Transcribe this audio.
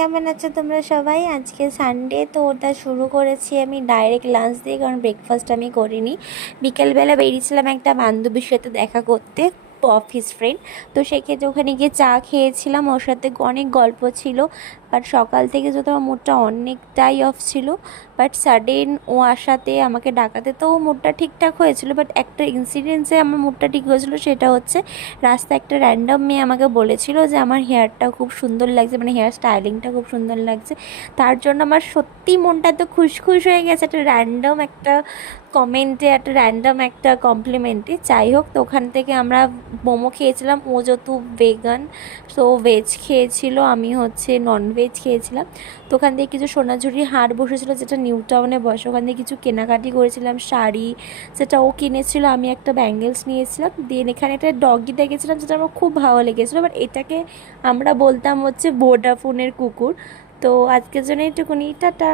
কেমন আছো তোমরা সবাই? আজকে সানডে, তো ওটা শুরু করেছি আমি ডাইরেক্ট লাঞ্চ দিয়ে, কারণ ব্রেকফাস্ট আমি করিনি। বিকেলবেলা বেরিয়েছিলাম একটা বান্ধবীর সাথে দেখা করতে, অফিস ফ্রেন্ড। তো সেক্ষেত্রে ওখানে গিয়ে চা খেয়েছিলাম, ওর সাথে অনেক গল্প ছিল। বাট সকাল থেকে যদি আমার মুডটা অনেকটাই অফ ছিল, বাট সাডেন ও আসাতে আমাকে ডাকাতে তো মুডটা ঠিকঠাক হয়েছিল। বাট একটা ইনসিডেন্সে আমার মুডটা ঠিক হয়েছিল, সেটা হচ্ছে রাস্তায় একটা র্যান্ডম মেয়ে আমাকে বলেছিল যে আমার হেয়ারটা খুব সুন্দর লাগছে, মানে হেয়ার স্টাইলিংটা খুব সুন্দর লাগছে। তার জন্য আমার সত্যি মনটা তো খুশ হয়ে গেছে, একটা র্যান্ডম একটা কমেন্টে, একটা র্যান্ডম একটা কমপ্লিমেন্টে। যাই হোক, তো ওখান থেকে আমরা মোমো খেয়েছিলাম। ও যেহেতু ভেগান, তো ভেজ খেয়েছিল, আমি হচ্ছে নন ভেজ খেয়েছিলাম। তো ওখান থেকে কিছু সোনাঝুরির হাট বসেছিলো, যেটা নিউ টাউনে বসে, ওখান থেকে কিছু কেনাকাটি করেছিলাম, শাড়ি যেটা ও কিনেছিল, আমি একটা ব্যাঙ্গেলস নিয়েছিলাম। দেন এখানে একটা ডগি দেখেছিলাম, যেটা আমার খুব ভালো লেগেছিলো। বাট এটাকে আমরা বলতাম হচ্ছে ভোডাফোনের কুকুর। তো আজকের জন্য এইটুকুনি, টাটা।